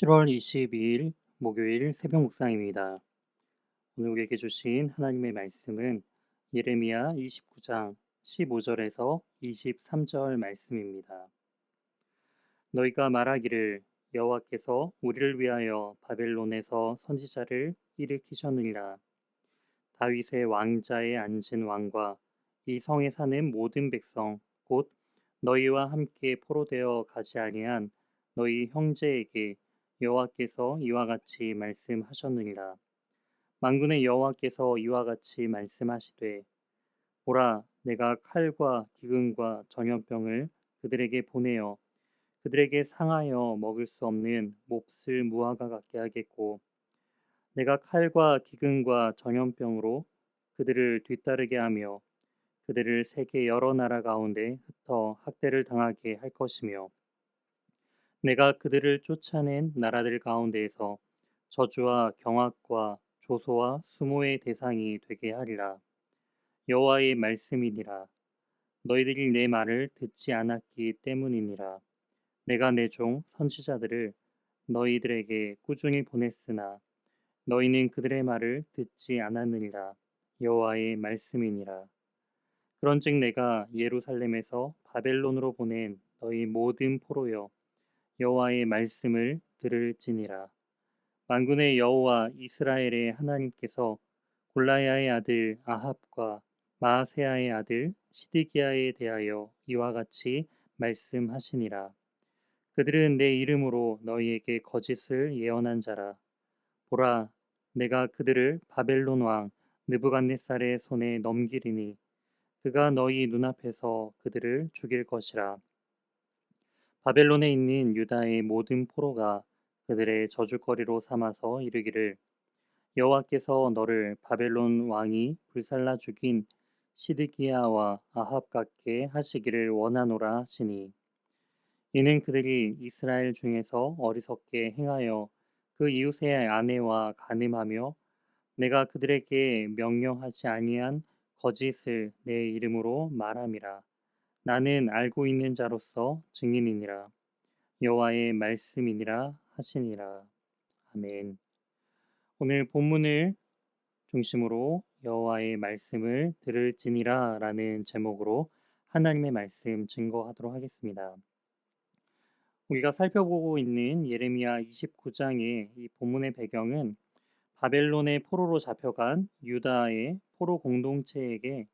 7월 22일 목요일 새벽 묵상입니다. 오늘 우리에게 주신 하나님의 말씀은 예레미야 29장 15절에서 23절 말씀입니다. 너희가 말하기를 여호와께서 우리를 위하여 바벨론에서 선지자를 일으키셨느니라. 다윗의 왕자에 앉은 왕과 이 성에 사는 모든 백성 곧 너희와 함께 포로되어 가지 아니한 너희 형제에게 여호와께서 이와 같이 말씀하셨느니라. 만군의 여호와께서 이와 같이 말씀하시되 보라 내가 칼과 기근과 전염병을 그들에게 보내어 그들에게 상하여 먹을 수 없는 몹쓸 무화과 같게 하겠고 내가 칼과 기근과 전염병으로 그들을 뒤따르게 하며 그들을 세계 여러 나라 가운데 흩어 학대를 당하게 할 것이며 내가 그들을 쫓아낸 나라들 가운데에서 저주와 경악과 조소와 수모의 대상이 되게 하리라. 여호와의 말씀이니라. 너희들이 내 말을 듣지 않았기 때문이니라. 내가 내 종 선지자들을 너희들에게 꾸준히 보냈으나 너희는 그들의 말을 듣지 않았느니라. 여호와의 말씀이니라. 그런즉 내가 예루살렘에서 바벨론으로 보낸 너희 모든 포로여 여호와의 말씀을 들을지니라. 만군의 여호와 이스라엘의 하나님께서 골라야의 아들 아합과 마아세야의 아들 시드기야에 대하여 이와 같이 말씀하시니라. 그들은 내 이름으로 너희에게 거짓을 예언한 자라. 보라, 내가 그들을 바벨론 왕 느부갓네살의 손에 넘기리니 그가 너희 눈앞에서 그들을 죽일 것이라. 바벨론에 있는 유다의 모든 포로가 그들의 저주거리로 삼아서 이르기를 여호와께서 너를 바벨론 왕이 불살라 죽인 시드기야와 아합 같게 하시기를 원하노라 하시니 이는 그들이 이스라엘 중에서 어리석게 행하여 그 이웃의 아내와 간음하며 내가 그들에게 명령하지 아니한 거짓을 내 이름으로 말함이라. 나는 알고 있는 자로서 증인이니라. 여호와의 말씀이니라 하시니라. 아멘. 오늘 본문을 중심으로 여호와의 말씀을 들을지니라라는 제목으로 하나님의 말씀 증거하도록 하겠습니다. 우리가 살펴보고 있는 예레미야 29장의 이 본문의 배경은 바벨론의 포로로 잡혀간 유다의 포로 공동체에게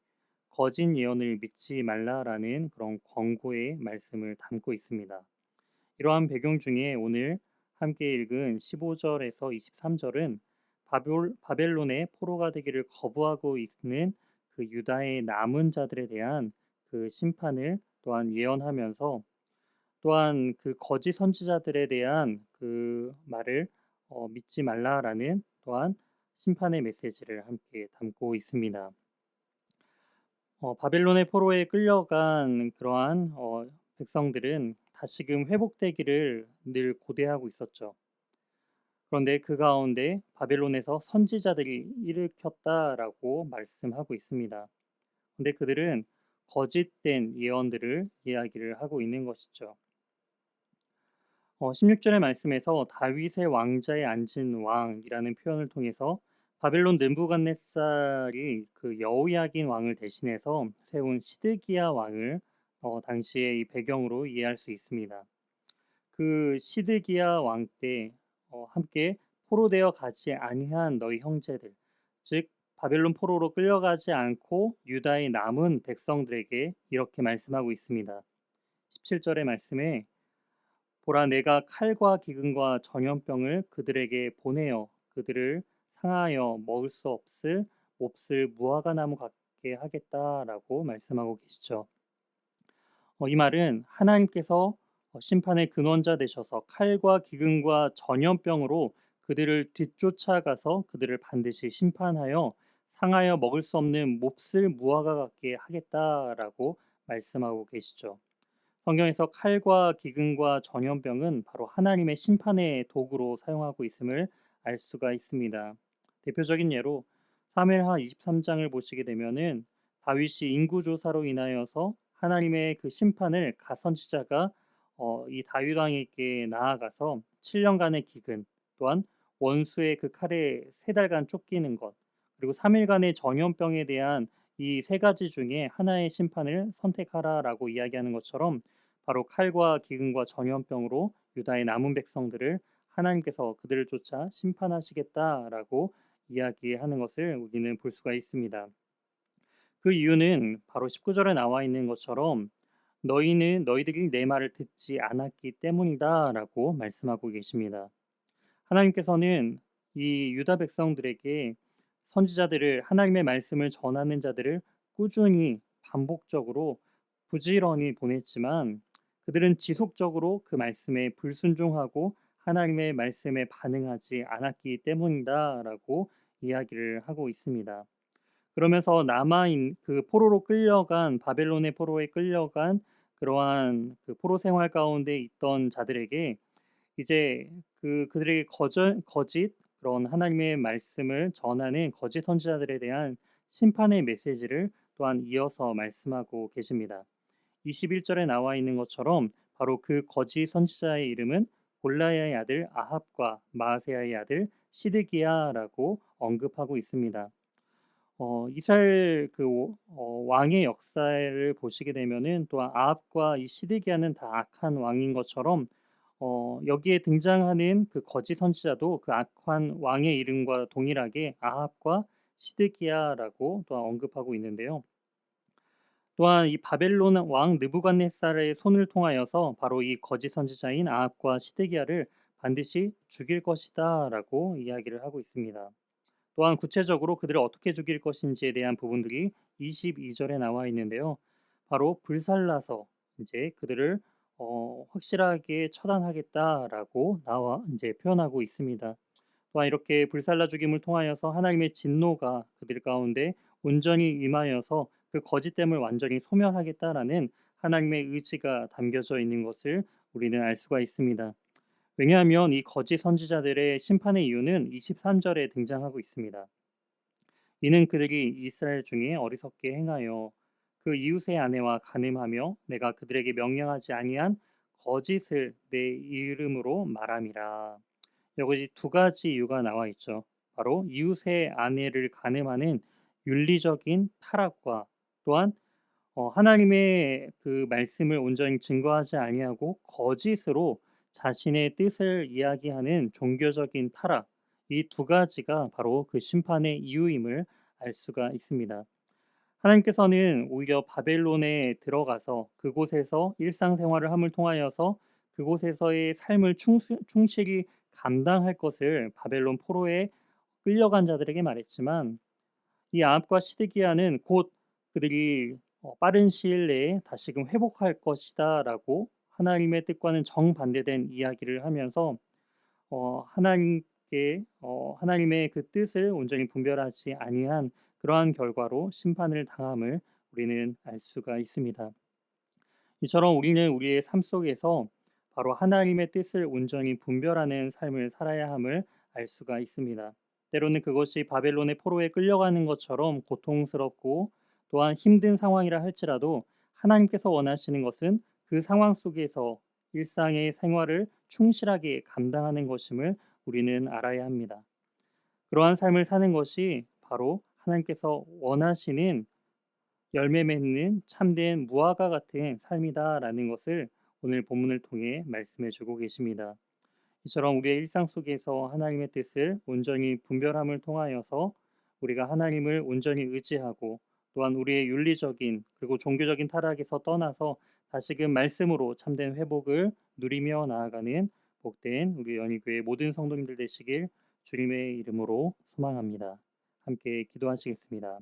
거짓 예언을 믿지 말라라는 그런 권고의 말씀을 담고 있습니다. 이러한 배경 중에 오늘 함께 읽은 15절에서 23절은 바벨론의 포로가 되기를 거부하고 있는 그 유다의 남은 자들에 대한 그 심판을 또한 예언하면서 또한 그 거짓 선지자들에 대한 그 말을 믿지 말라라는 또한 심판의 메시지를 함께 담고 있습니다. 바벨론의 포로에 끌려간 그러한 백성들은 다시금 회복되기를 늘 고대하고 있었죠. 그런데 그 가운데 바벨론에서 선지자들이 일으켰다라고 말씀하고 있습니다. 그런데 그들은 거짓된 예언들을 이야기를 하고 있는 것이죠. 16절의 말씀에서 다윗의 왕자에 앉은 왕이라는 표현을 통해서 바벨론 느부갓네살이 그 여호야긴 왕을 대신해서 세운 시드기야 왕을 당시의 이 배경으로 이해할 수 있습니다. 그 시드기야 왕 때 함께 포로되어 가지 아니한 너희 형제들, 즉 바벨론 포로로 끌려가지 않고 유다의 남은 백성들에게 이렇게 말씀하고 있습니다. 17절의 말씀에 보라 내가 칼과 기근과 전염병을 그들에게 보내어 그들을 상하여 먹을 수 없을 몹쓸 무화과 나무 같게 하겠다라고 말씀하고 계시죠. 이 말은 하나님께서 심판의 근원자 되셔서 칼과 기근과 전염병으로 그들을 뒤쫓아가서 그들을 반드시 심판하여 상하여 먹을 수 없는 몹쓸 무화과 같게 하겠다라고 말씀하고 계시죠. 성경에서 칼과 기근과 전염병은 바로 하나님의 심판의 도구로 사용하고 있음을 알 수가 있습니다. 대표적인 예로 사무엘하 23장을 보시게 되면은 다윗이 인구조사로 인하여서 하나님의 그 심판을 갓 선지자가 이 다윗 왕에게 나아가서 7년간의 기근, 또한 원수의 그 칼에 3달간 쫓기는 것, 그리고 3일간의 전염병에 대한 이 3가지 중에 하나의 심판을 선택하라라고 이야기하는 것처럼 바로 칼과 기근과 전염병으로 유다의 남은 백성들을 하나님께서 그들을 쫓아 심판하시겠다라고 이야기하는 것을 우리는 볼 수가 있습니다. 그 이유는 바로 19절에 나와 있는 것처럼 너희들이 내 말을 듣지 않았기 때문이다라고 말씀하고 계십니다. 하나님께서는 이 유다 백성들에게 선지자들을 하나님의 말씀을 전하는 자들을 꾸준히 반복적으로 부지런히 보냈지만 그들은 지속적으로 그 말씀에 불순종하고 하나님의 말씀에 반응하지 않았기 때문이다라고 이야기를 하고 있습니다. 그러면서 남아인 그 포로로 끌려간 바벨론의 포로에 끌려간 그러한 그 포로 생활 가운데 있던 자들에게 이제 그들에게 거짓 그런 하나님의 말씀을 전하는 거짓 선지자들에 대한 심판의 메시지를 또한 이어서 말씀하고 계십니다. 21절에 나와 있는 것처럼 바로 그 거짓 선지자의 이름은 골라야의 아들 아합과 마아세야의 아들 시드기야라고 언급하고 있습니다. 이스라엘 왕의 역사를 보시게 되면은 또 아합과 이 시드기야는 다 악한 왕인 것처럼 여기에 등장하는 그 거짓 선지자도 그 악한 왕의 이름과 동일하게 아합과 시드기야라고 또한 언급하고 있는데요. 또한 이 바벨론 왕 느부갓네살의 손을 통하여서 바로 이 거짓 선지자인 아합과 시드기야를 반드시 죽일 것이다라고 이야기를 하고 있습니다. 또한 구체적으로 그들을 어떻게 죽일 것인지에 대한 부분들이 22절에 나와 있는데요. 바로 불살라서 이제 그들을 확실하게 처단하겠다라고 나와 이제 표현하고 있습니다. 또한 이렇게 불살라 죽임을 통하여서 하나님의 진노가 그들 가운데 온전히 임하여서 그 거짓됨을 완전히 소멸하겠다라는 하나님의 의지가 담겨져 있는 것을 우리는 알 수가 있습니다. 왜냐하면 이 거짓 선지자들의 심판의 이유는 23절에 등장하고 있습니다. 이는 그들이 이스라엘 중에 어리석게 행하여 그 이웃의 아내와 간음하며 내가 그들에게 명령하지 아니한 거짓을 내 이름으로 말함이라. 여기 2가지 이유가 나와 있죠. 바로 이웃의 아내를 간음하는 윤리적인 타락과 또한 하나님의 그 말씀을 온전히 증거하지 아니하고 거짓으로 자신의 뜻을 이야기하는 종교적인 타락, 이 2가지가 바로 그 심판의 이유임을 알 수가 있습니다. 하나님께서는 오히려 바벨론에 들어가서 그곳에서 일상생활을 함을 통하여서 그곳에서의 삶을 충실히 감당할 것을 바벨론 포로에 끌려간 자들에게 말했지만 이 아합과 시드기야는 곧 그들이 빠른 시일 내에 다시금 회복할 것이다라고 하나님의 뜻과는 정반대된 이야기를 하면서 하나님의 그 뜻을 온전히 분별하지 아니한 그러한 결과로 심판을 당함을 우리는 알 수가 있습니다. 이처럼 우리는 우리의 삶 속에서 바로 하나님의 뜻을 온전히 분별하는 삶을 살아야 함을 알 수가 있습니다. 때로는 그것이 바벨론의 포로에 끌려가는 것처럼 고통스럽고 또한 힘든 상황이라 할지라도 하나님께서 원하시는 것은 그 상황 속에서 일상의 생활을 충실하게 감당하는 것임을 우리는 알아야 합니다. 그러한 삶을 사는 것이 바로 하나님께서 원하시는 열매 맺는 참된 무화과 같은 삶이다라는 것을 오늘 본문을 통해 말씀해 주고 계십니다. 이처럼 우리의 일상 속에서 하나님의 뜻을 온전히 분별함을 통하여서 우리가 하나님을 온전히 의지하고 또한 우리의 윤리적인 그리고 종교적인 타락에서 떠나서 다시금 말씀으로 참된 회복을 누리며 나아가는 복된 우리 연희교회 모든 성도님들 되시길 주님의 이름으로 소망합니다. 함께 기도하시겠습니다.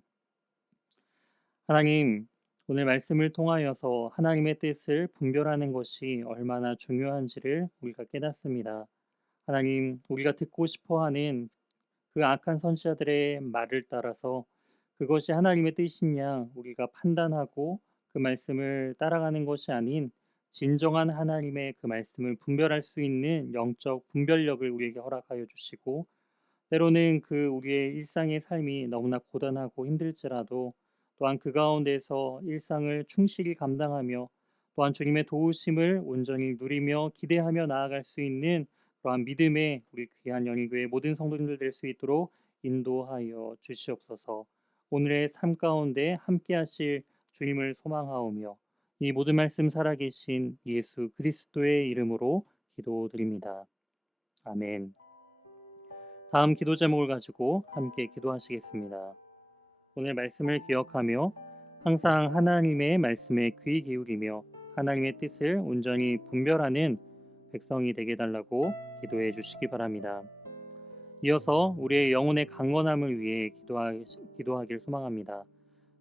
하나님, 오늘 말씀을 통하여서 하나님의 뜻을 분별하는 것이 얼마나 중요한지를 우리가 깨닫습니다. 하나님, 우리가 듣고 싶어 하는 그 악한 선지자들의 말을 따라서 그것이 하나님의 뜻이냐 우리가 판단하고 그 말씀을 따라가는 것이 아닌 진정한 하나님의 그 말씀을 분별할 수 있는 영적 분별력을 우리에게 허락하여 주시고 때로는 그 우리의 일상의 삶이 너무나 고단하고 힘들지라도 또한 그 가운데서 일상을 충실히 감당하며 또한 주님의 도우심을 온전히 누리며 기대하며 나아갈 수 있는 그러한 믿음의 우리 귀한 연희교회 모든 성도님들 될 수 있도록 인도하여 주시옵소서. 오늘의 삶 가운데 함께 하실 주님을 소망하오며 이 모든 말씀 살아계신 예수 그리스도의 이름으로 기도드립니다. 아멘. 다음 기도 제목을 가지고 함께 기도하시겠습니다. 오늘 말씀을 기억하며 항상 하나님의 말씀에 귀 기울이며 하나님의 뜻을 온전히 분별하는 백성이 되게 달라고 기도해 주시기 바랍니다. 이어서 우리의 영혼의 강건함을 위해 기도하길 소망합니다.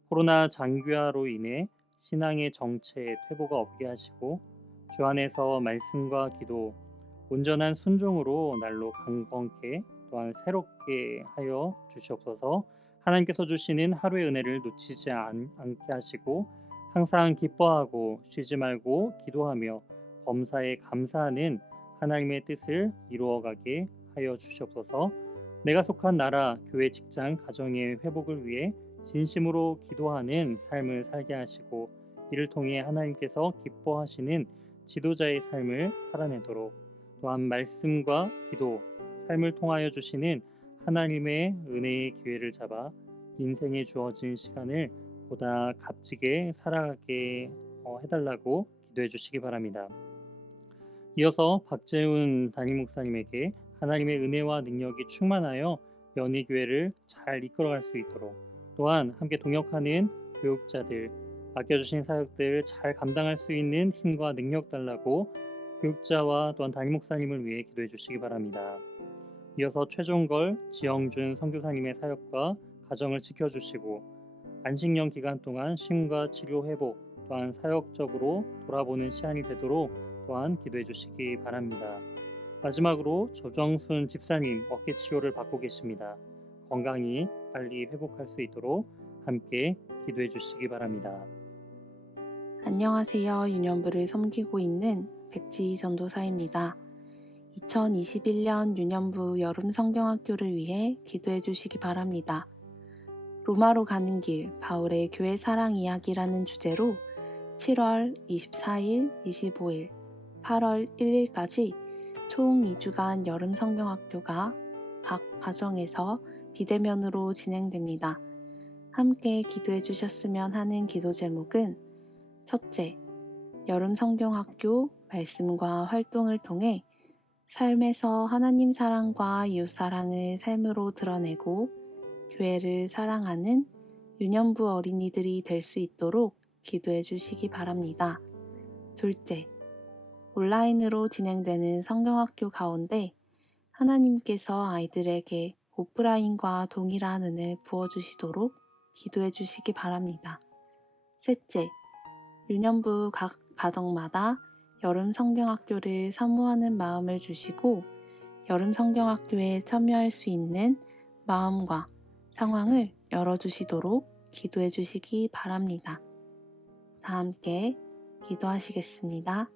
코로나 장기화로 인해 신앙의 정체에 퇴보가 없게 하시고 주 안에서 말씀과 기도, 온전한 순종으로 날로 강건케 또한 새롭게 하여 주시옵소서. 하나님께서 주시는 하루의 은혜를 놓치지 않게 하시고 항상 기뻐하고 쉬지 말고 기도하며 범사에 감사하는 하나님의 뜻을 이루어가게 하여 주시옵소서. 내가 속한 나라, 교회, 직장, 가정의 회복을 위해 진심으로 기도하는 삶을 살게 하시고 이를 통해 하나님께서 기뻐하시는 지도자의 삶을 살아내도록 또한 말씀과 기도, 삶을 통하여 주시는 하나님의 은혜의 기회를 잡아 인생에 주어진 시간을 보다 값지게 살아가게 해달라고 기도해 주시기 바랍니다. 이어서 박재훈 담임 목사님에게 하나님의 은혜와 능력이 충만하여 연희교회를 잘 이끌어갈 수 있도록 또한 함께 동역하는 교육자들, 맡겨주신 사역들 잘 감당할 수 있는 힘과 능력 달라고 교육자와 또한 담임 목사님을 위해 기도해 주시기 바랍니다. 이어서 최종걸, 지영준 선교사님의 사역과 가정을 지켜주시고 안식년 기간 동안 심과 치료 회복 또한 사역적으로 돌아보는 시간이 되도록 또한 기도해 주시기 바랍니다. 마지막으로 조정순 집사님 어깨 치료를 받고 계십니다. 건강히 빨리 회복할 수 있도록 함께 기도해 주시기 바랍니다. 안녕하세요. 유년부를 섬기고 있는 백지희 전도사입니다. 2021년 유년부 여름 성경학교를 위해 기도해 주시기 바랍니다. 로마로 가는 길, 바울의 교회 사랑 이야기라는 주제로 7월 24일, 25일, 8월 1일까지 총 2주간 여름 성경학교가 각 가정에서 비대면으로 진행됩니다. 함께 기도해 주셨으면 하는 기도 제목은 첫째, 여름 성경학교 말씀과 활동을 통해 삶에서 하나님 사랑과 이웃 사랑을 삶으로 드러내고 교회를 사랑하는 유년부 어린이들이 될 수 있도록 기도해 주시기 바랍니다. 둘째, 온라인으로 진행되는 성경학교 가운데 하나님께서 아이들에게 오프라인과 동일한 은혜를 부어주시도록 기도해 주시기 바랍니다. 셋째, 유년부 각 가정마다 여름 성경학교를 사모하는 마음을 주시고 여름 성경학교에 참여할 수 있는 마음과 상황을 열어주시도록 기도해 주시기 바랍니다. 다 함께 기도하시겠습니다.